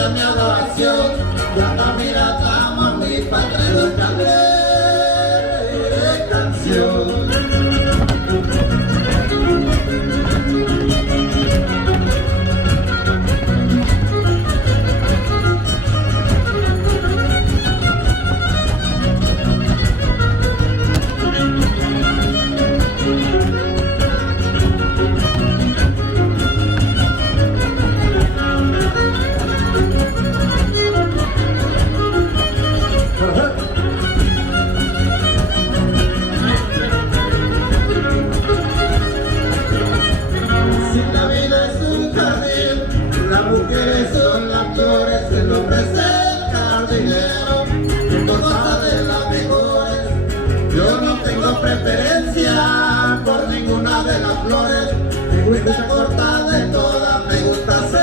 de mi adoración, llama mi cama, mi padre, canción. Son las flores, el hombre es el jardinero, cosa de las mejores. Yo no tengo preferencia por ninguna de las flores, me gusta cortar de todas, me gusta hacer